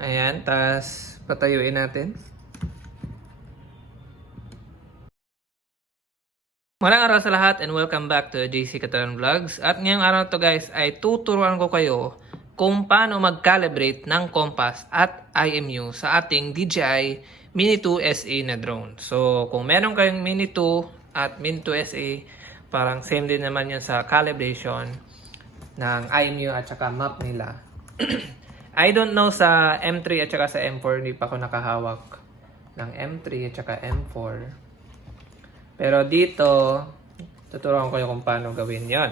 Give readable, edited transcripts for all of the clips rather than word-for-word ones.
Ayan, tas patayuin natin. Magandang araw sa lahat and welcome back to JC Catalan Vlogs. At ngayong araw to guys ay tuturuan ko kayo kung paano mag-calibrate ng compass at IMU sa ating DJI Mini 2 SE na drone. So kung meron kayong Mini 2 at Mini 2 SE, parang same din naman yun sa calibration ng IMU at saka map nila. I don't know sa M3 at saka sa M4, hindi pa ako nakahawak ng M3 at saka M4. Pero dito, tuturuan ko kung paano gawin yon.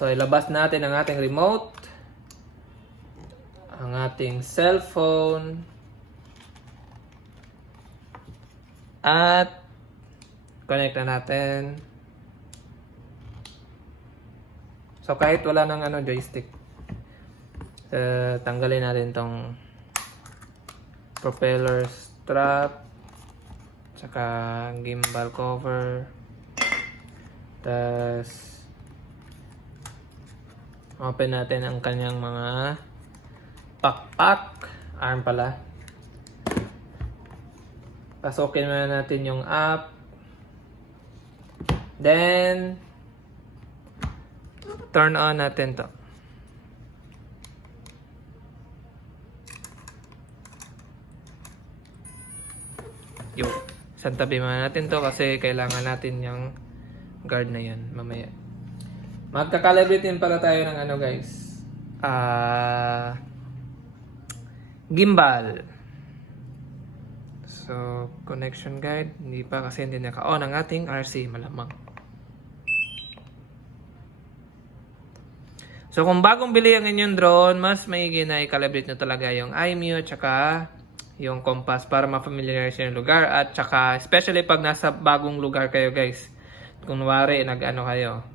So, ilabas natin ang ating remote, ang ating cellphone, at connect na natin. So, kahit wala ng joystick, tanggalin natin tong propeller strap, saka gimbal cover, tas open natin ang kanyang mga pakpak, arm pala. Pasokin na natin yung app, then turn on natin to. Yo, santabi muna natin to kasi kailangan natin yung guard na yan mamaya. Magka-calibrate din pala tayo ng guys, gimbal. So connection guide, hindi pa kasi hindi naka-on ang ating RC, malamang. So kung bagong bili ang inyong drone, mas maigi na i-calibrate nyo talaga yung IMU at saka yung compass para ma-familiarize yung lugar, at saka especially pag nasa bagong lugar kayo guys. Kunwari kayo,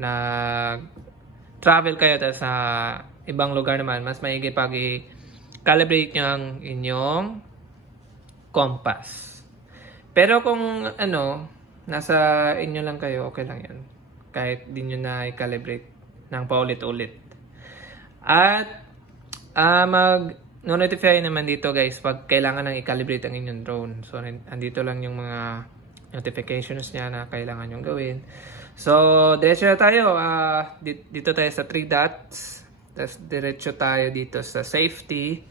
nag-travel kayo sa ibang lugar naman, mas maigi pag i-calibrate nyo ang inyong compass. Pero kung nasa inyo lang kayo, okay lang yan. Kahit di nyo na i-calibrate ng paulit-ulit. At notify naman dito guys pag kailangan nang i-calibrate ang inyong drone. So andito lang yung mga notifications niya na kailangan yung gawin. So diretso na tayo. Dito tayo sa 3 dots. Tapos diretso tayo dito sa safety.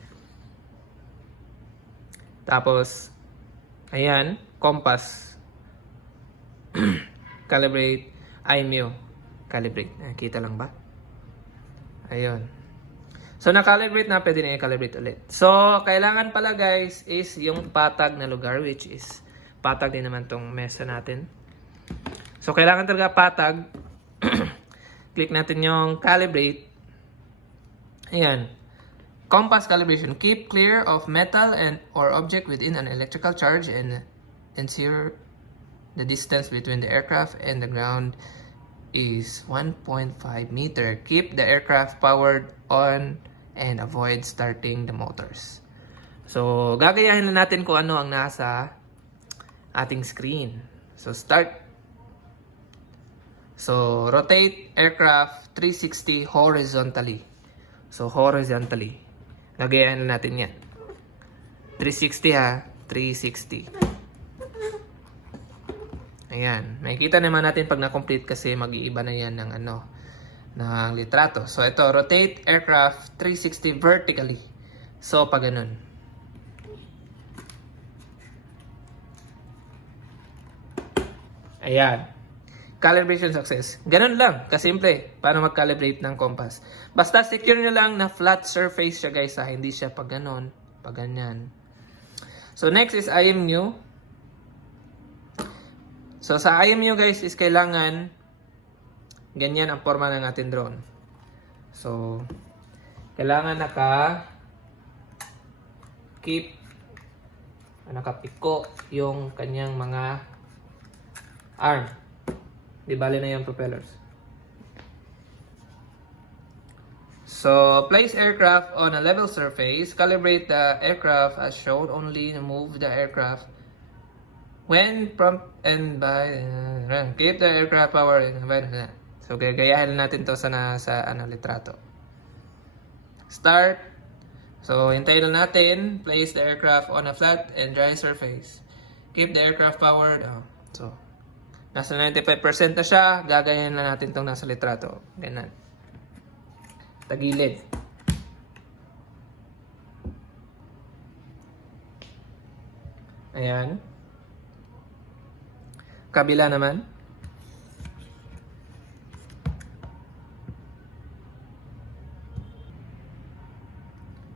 Tapos ayan, compass. Calibrate, IMU. Calibrate. Nakita lang ba? Ayun. So, na-calibrate na, pwede na i-calibrate ulit. So, kailangan pala guys is yung patag na lugar, which is patag din naman tong mesa natin. So, kailangan talaga patag. Click natin yung calibrate. Ayan. Compass calibration. Keep clear of metal and or object within an electrical charge and ensure the distance between the aircraft and the ground is 1.5 meter. Keep the aircraft powered on and avoid starting the motors. So, gagayahin na natin kung ano ang nasa ating screen. So, start. So, rotate aircraft 360 horizontally. So, horizontally. Gagayahin na natin yan. 360 ha. 360. Ayan. Makikita naman natin pag na-complete kasi mag-iiba na yan ng ng litrato. So, ito, rotate aircraft 360 vertically. So, pag ganun. Ayan. Calibration success. Ganun lang. Kasimple. Para mag-calibrate ng compass. Basta secure nyo lang na flat surface siya guys. Hindi siya pag ganun. Pag ganyan. So, next is IMU. So, sa IMU guys is kailangan ganyan ang forma ng ating drone. So, kailangan nakapiko yung kanyang mga arm. Di bali na yung propellers. So, place aircraft on a level surface. Calibrate the aircraft as shown. Only move the aircraft when prompt and by keep the aircraft power in environment. So, gagayahin natin to sa litrato. Start. So, hintayin lang natin. Place the aircraft on a flat and dry surface. Keep the aircraft powered. Oh. So, nasa 95% na siya. Gagayan na natin itong nasa litrato. Ganyan. Tagilid. Ayan. Kabila naman.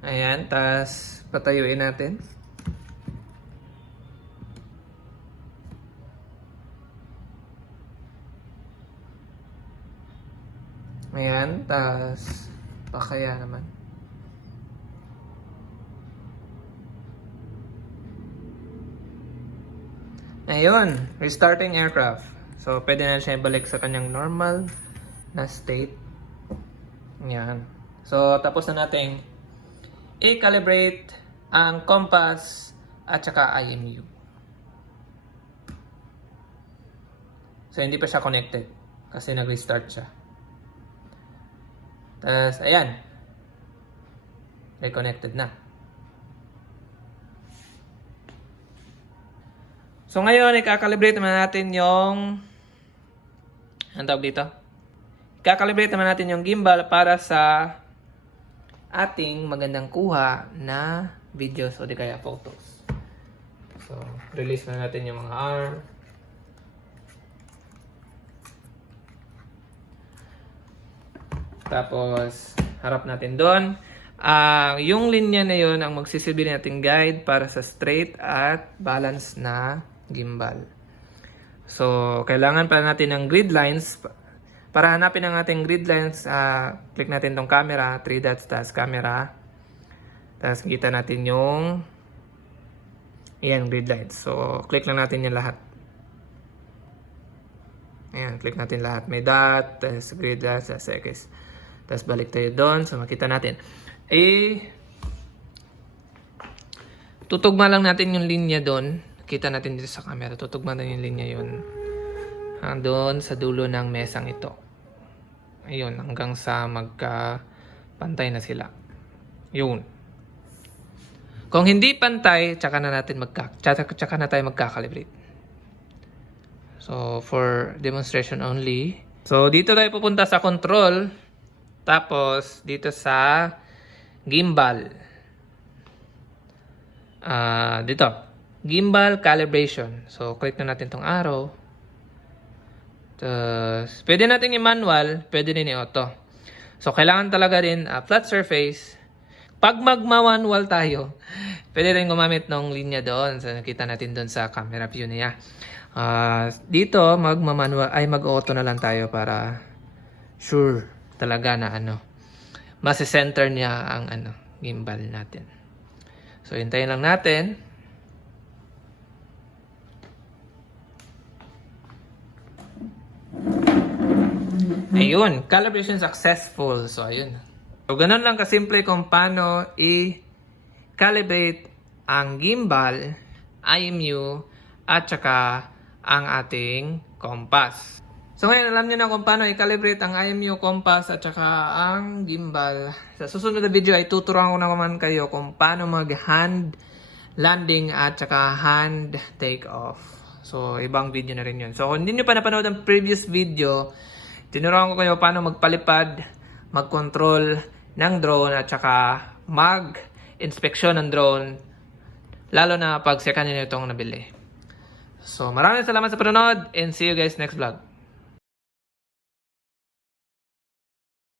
Ayan, tas patayuin natin. Ayan, tas pakaya naman. Ayun, restarting aircraft. So, pwede na siya ibalik sa kanyang normal na state. Ayan. So, tapos na nating i-calibrate ang compass at saka IMU. So, hindi pa siya connected kasi nag-restart siya. Tapos, ayan. Reconnected na. So, ngayon, i-calibrate naman natin yung ang tawag dito? I-calibrate naman natin yung gimbal para sa ating magandang kuha na videos o di kaya photos. So, release na natin yung mga arm. Tapos, harap natin doon. Yung linya na yun ang magsisilbi nating guide para sa straight at balance na gimbal. So, kailangan pa natin ng grid lines. Para hanapin ang ating grid lines, click natin tong camera, 3 dots, tas camera. Tapos kita natin yung ayan, grid lines. So, click lang natin yung lahat. Ayan, click natin lahat. May dot, tas grid lines, tas X. Tapos balik tayo doon. So, makita natin. Tutugma lang natin yung linya doon. Kita natin dito sa camera. Tutugma natin yung linya yun. Doon sa dulo ng mesang ito. Ayun, hanggang sa magka-pantay na sila. Yun. Kung hindi pantay, tsaka na tayo magka-calibrate. So, for demonstration only. So, dito tayo pupunta sa control. Tapos, dito sa gimbal. Dito. Gimbal calibration. So, click na natin tong arrow. Tapos, pwede natin i-manual, pwede din i-auto. So, kailangan talaga din flat surface. Pag magma-manual tayo, pwede rin gumamit ng linya doon. So, nakita natin doon sa camera view niya. Dito, magma-manual, ay mag-auto na lang tayo para sure talaga na mas-center niya ang gimbal natin. So, hintayin lang natin. Ayun, calibration successful. So, ayun. So, ganun lang kasimple kung paano i-calibrate ang gimbal, IMU, at saka ang ating compass. So, ngayon alam niyo na kung paano i-calibrate ang IMU, compass, at saka ang gimbal. Sa susunod na video ay tuturuan ko naman kayo kung paano mag-hand landing at saka hand take off. So, ibang video na rin yun. So, kung hindi nyo pa napanood ang previous video, tinuruan ko kayo paano magpalipad, mag-control ng drone at saka mag-inspeksyon ng drone, lalo na pag second nyo itong nabili. So, maraming salamat sa panonood and see you guys next vlog.